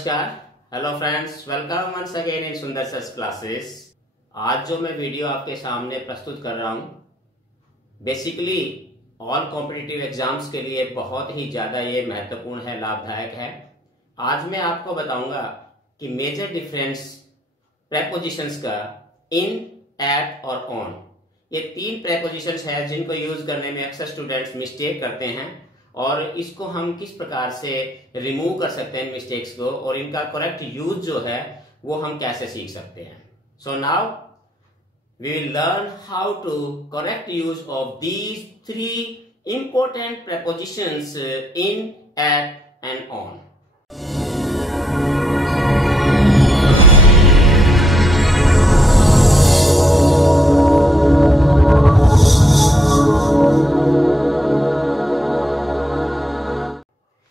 नमस्कार, hello friends, welcome once again in Sundar sir classes. आज जो मैं वीडियो आपके सामने प्रस्तुत कर रहा हूं, बेसिकली ऑल कॉम्पिटिटिव एग्जाम्स के लिए बहुत ही ज़्यादा ये महत्वपूर्ण है, लाभदायक है। आज मैं आपको बताऊंगा कि मेजर डिफरेंस प्रेपोजिशंस का इन, एट और ऑन। ये तीन प्रेपोजिशंस है जिनको यूज करने में अक्सर स्टूडेंट्स मिस्टेक करते हैं और इसको हम किस प्रकार से रिमूव कर सकते हैं मिस्टेक्स को, और इनका करेक्ट यूज जो है वो हम कैसे सीख सकते हैं। So now we will learn how to correct use of these three important prepositions in, at and on.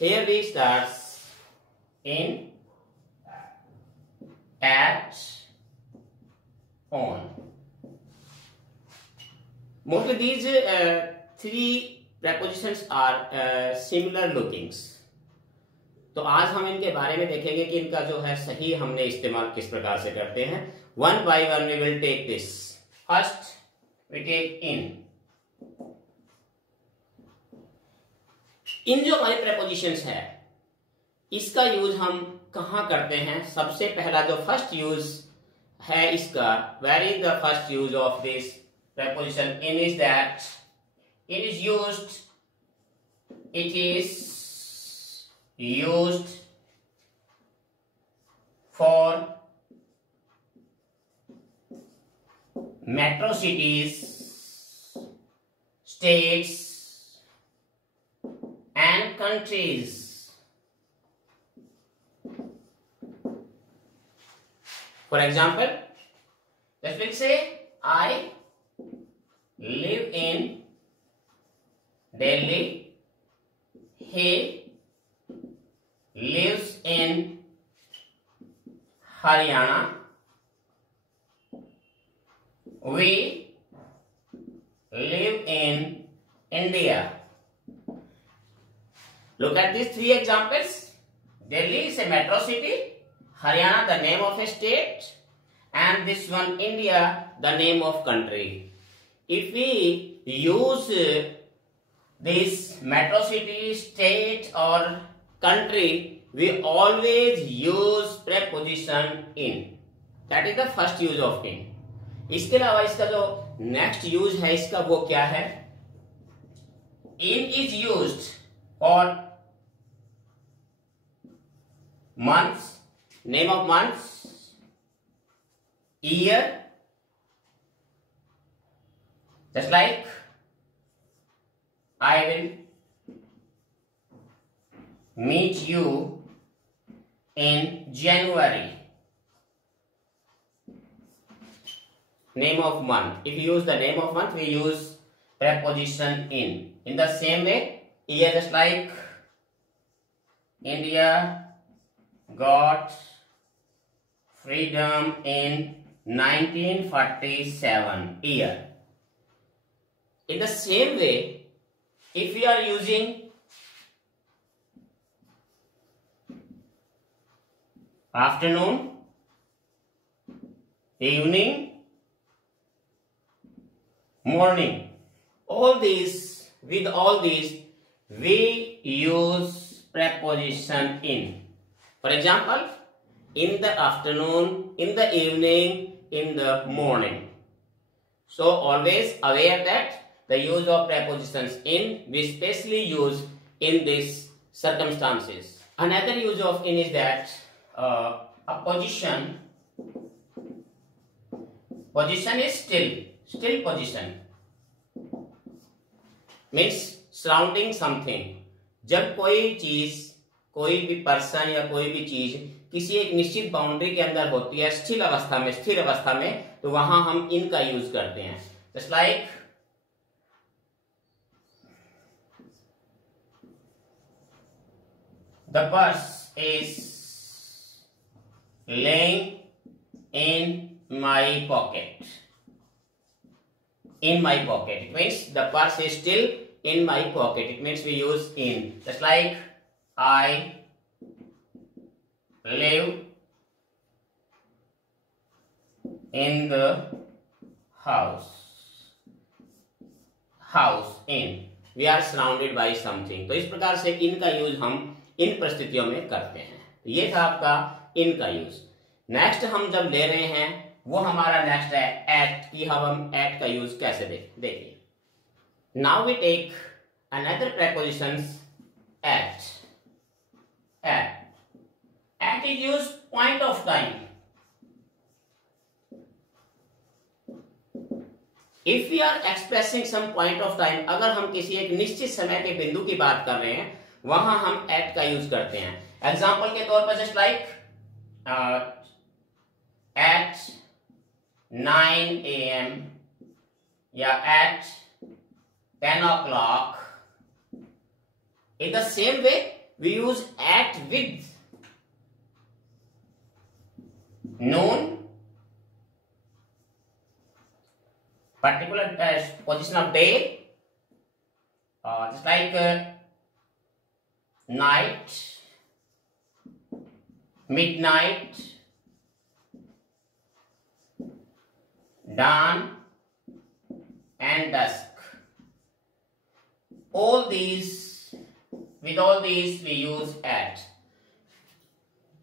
Here we start in, at, on. Mostly these three prepositions are similar lookings. तो आज हम इनके बारे में देखेंगे कि इनका जो है सही हमने इस्तेमाल किस प्रकार से करते हैं। One by one we will take this. First we take in. इन जो हमारे प्रेपोजिशंस है इसका यूज हम कहां करते हैं। सबसे पहला जो फर्स्ट यूज है इसका, where is the first use of this preposition in is that it is used for metro cities, states and countries. For example, let's say I live in Delhi. He lives in Haryana. We live in India. Look at these three examples. Delhi is a metro city, Haryana the name of a state, and this one India the name of country. If we use this metro city, state or country, we always use preposition in. That is the first use of in. इसके अलावा इसका जो next use है इसका वो क्या है? In is used for months, name of months, year, just like I will meet you in January. Name of month. If you use the name of month, we use preposition in. In the same way, year, just like India got freedom in 1947 year. In the same way, if we are using afternoon, evening, morning, with all these we use preposition in. For example, in the afternoon, in the evening, in the morning. So always aware that the use of prepositions in we specially use in these circumstances. Another use of in is that a position is still position means surrounding something. जब कोई चीज, कोई भी पर्सन या कोई भी चीज किसी एक निश्चित बाउंड्री के अंदर होती है, स्थिर अवस्था में, तो वहां हम इन का यूज करते हैं। Just like the purse is laying in my pocket. In my pocket. It means the purse is still in my pocket. It means we use in. Just like I live in the house. House in, we are surrounded by something. तो इस प्रकार से इन का यूज हम इन परिस्थितियों में करते हैं। तो ये था आपका इन का यूज। नेक्स्ट हम जब ले रहे हैं वो हमारा नेक्स्ट है एट, कि हम एट का यूज कैसे देखिए। Now we take another prepositions at. At is use point of time. If we are expressing some point of time, अगर हम किसी एक निश्चित समय के बिंदु की बात कर रहे हैं, वहां हम एट का यूज करते हैं। एग्जाम्पल के तौर पर जस्ट लाइक एट 9 AM या एट 10 o'clock. In the same way, we use at with noon, particular position of day, just like night, midnight, dawn, and dusk. With all these we use at.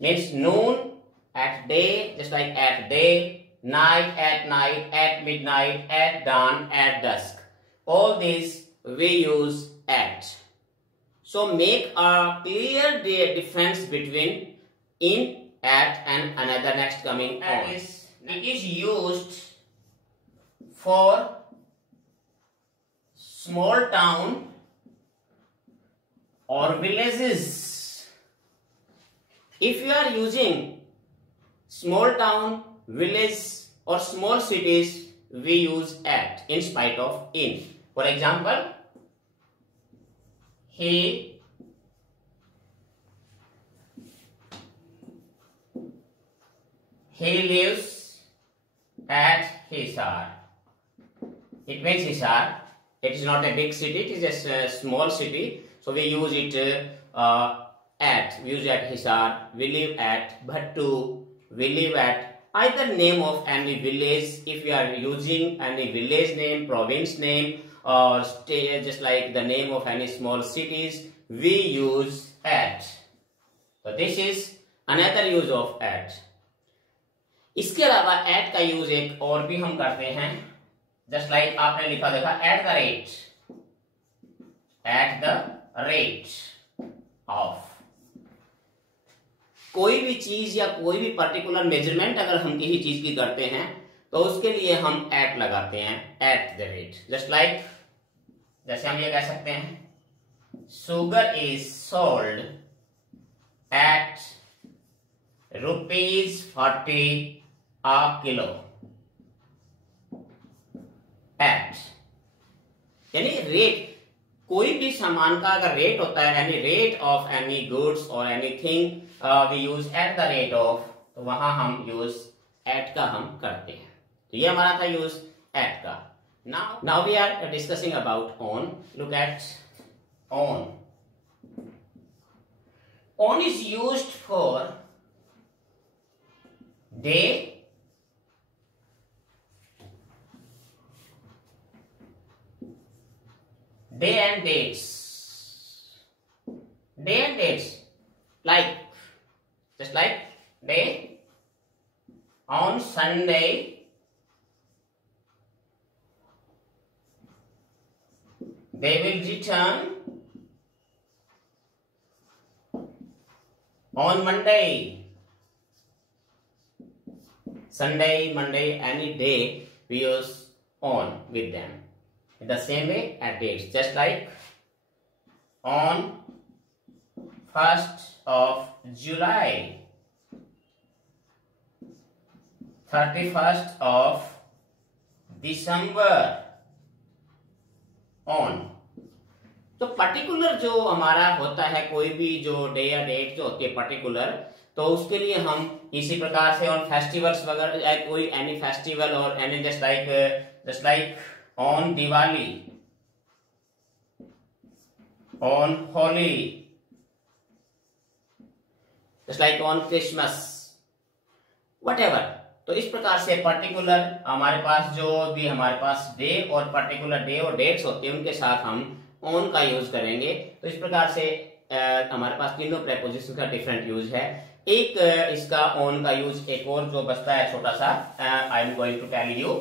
Means noon at day, just like at day, night, at midnight, at dawn, at dusk. All these we use at. So make a clear difference between in, at, and another next coming on. It is used for small town or villages. If you are using small town, village or small cities, we use at in spite of in. For example, he lives at Hisar. It means Hisar. It is not a big city, it is a small city. So we use it at. We use at Hisar. We live at Bhattu. We live at either name of any village. If we are using any village name, province name, or state, just like the name of any small cities, we use at. So this is another use of at. इसके अलावा at का यूज एक और भी हम करते हैं। Just like आपने लिखा देखा एट द रेट ऑफ। कोई भी चीज या कोई भी पर्टिकुलर मेजरमेंट अगर हम किसी चीज की करते हैं तो उसके लिए हम एट लगाते हैं, at the rate. Just like जैसे हम ये कह सकते हैं sugar is sold at ₹40 a kilo। At यानी रेट, कोई भी सामान का अगर रेट होता है, any rate of any goods और anything we use at the rate of, तो वहां हम यूज एट का हम करते हैं। तो ये हमारा था यूज एट का। Now we are discussing about on. Look at on. On is used for day, day and dates. Day and dates, like just like day on Sunday, they will return on Monday. Sunday, Monday, any day we use on with them. In the same way at dates, just like on 1st of July, 31st of December, on। तो पर्टिकुलर जो हमारा होता है, कोई भी जो डे या डेट जो होती है पर्टिकुलर, तो उसके लिए हम इसी प्रकार से ऑन फेस्टिवल्स वगैरह, कोई एनी फेस्टिवल और any just like on Diwali, on Holi। Just like on Christmas, whatever. तो इस प्रकार से पर्टिकुलर हमारे पास जो भी हमारे पास डे और पर्टिकुलर डे और डेट्स होते हैं उनके साथ हम ऑन का यूज करेंगे। तो इस प्रकार से हमारे पास तीनों प्रेपोजिशन का डिफरेंट यूज है। एक इसका ऑन का यूज एक और जो बचता है छोटा सा, I am going to tell you.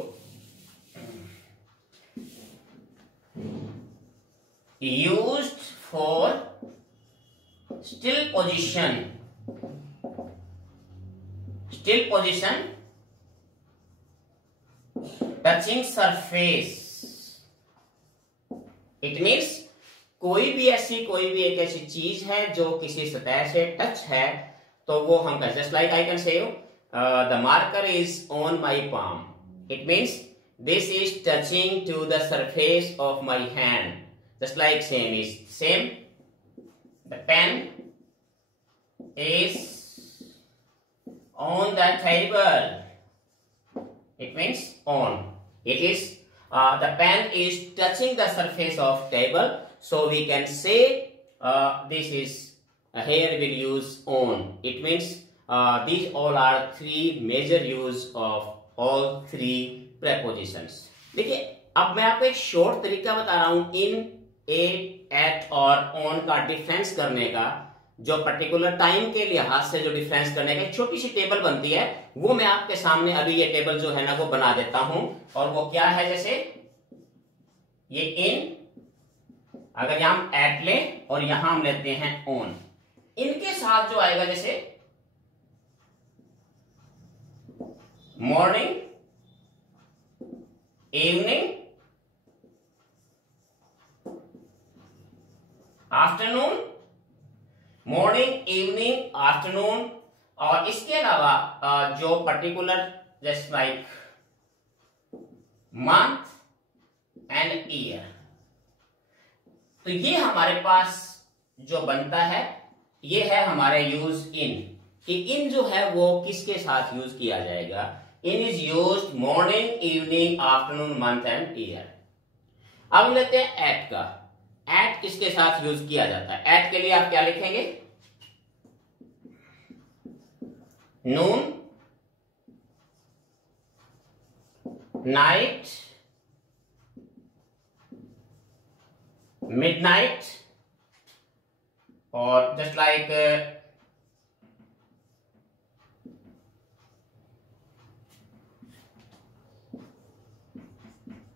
Used for still position, still position touching surface. It means कोई भी एक ऐसी चीज है जो किसी सतह से टच है तो वो हम कर, just like I can say the marker is on my palm. It means this is touching to the surface of my hand, just like same is same. The pen is on the table, it means on. It is the pen is touching the surface of table, so we can say this is here we'll use on. It means these all are three major use of all three prepositions. देखिए अब मैं आपको एक शॉर्ट तरीका बता रहा हूं इन, एट और ऑन का डिफरेंस करने का, जो पर्टिकुलर टाइम के लिहाज से जो डिफरेंस करने का छोटी सी टेबल बनती है, वो मैं आपके सामने अभी ये टेबल जो है ना वो बना देता हूं। और वो क्या है, जैसे ये इन, अगर यहां हम एट लें और यहां हम लेते हैं ऑन, इनके साथ जो आएगा जैसे morning, evening, afternoon, morning, evening, afternoon, और इसके अलावा जो particular just like month and year, तो ये हमारे पास जो बनता है ये है हमारे यूज इन, कि इन जो है वो किसके साथ यूज किया जाएगा। In is used morning, evening, afternoon, month and year. अब हम लेते हैं एट का। एट किसके साथ यूज किया जाता है? एट के लिए आप क्या लिखेंगे? नून, नाइट, मिडनाइट, और just like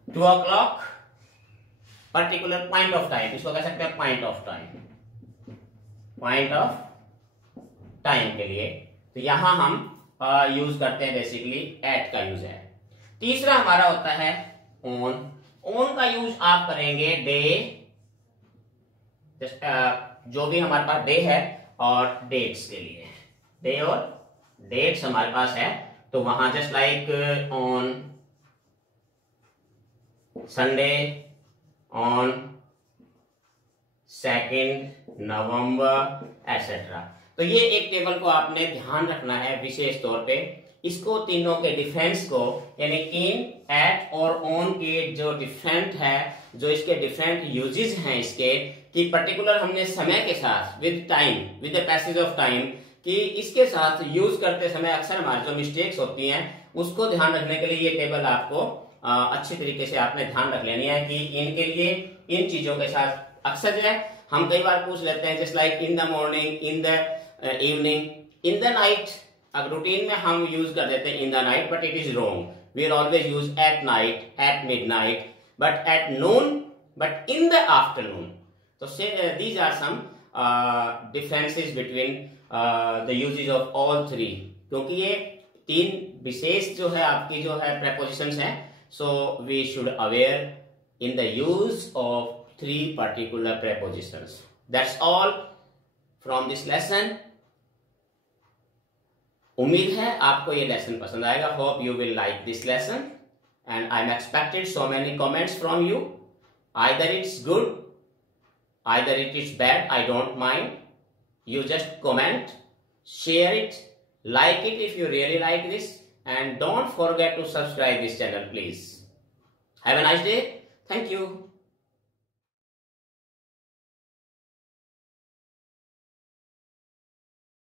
2 o'clock, particular point of time, इसको कह सकते हैं point of time, point of time के लिए। तो यहां हम यूज करते हैं बेसिकली एट का यूज है। तीसरा हमारा होता है ऑन। ऑन का यूज आप करेंगे डे, जो भी हमारे पास डे है और डेट्स के लिए, डे और डेट्स हमारे पास है, तो वहां just like on Sunday, on 2 नवंबर एटसेट्रा। तो ये एक टेबल को आपने ध्यान रखना है विशेष तौर पे, इसको तीनों के डिफरेंस को, यानी इन, एट और ऑन के जो डिफरेंट है, जो इसके डिफरेंट यूजेस हैं इसके, कि पर्टिकुलर हमने समय के साथ with time, with the passage of time, कि इसके साथ यूज करते समय अक्सर हमारी जो मिस्टेक्स होती हैं उसको ध्यान रखने के लिए ये टेबल आपको अच्छी तरीके से आपने ध्यान रख लेनी है कि इनके लिए इन चीजों के साथ अक्सर जो है हम कई बार पूछ लेते हैं, just like in the morning, in the evening, in the night. अब रूटीन में हम यूज कर देते हैं in the night, but it is wrong. We will always use at night, at midnight, but at noon, but in the afternoon. तो these are some differences between the uses of all three, क्योंकि ये तीन विशेष जो है आपकी जो है प्रेपोजिशंस हैं, so we should aware in the use of 3 particular prepositions. That's all from this lesson. उम्मीद है आपको ये लेसन पसंद आएगा. Hope you will like this lesson, and I'm expected so many comments from you. Either it's good, either it is bad, I don't mind. You just comment, share it, like it if you really like this, and don't forget to subscribe this channel, please. Have a nice day. Thank you.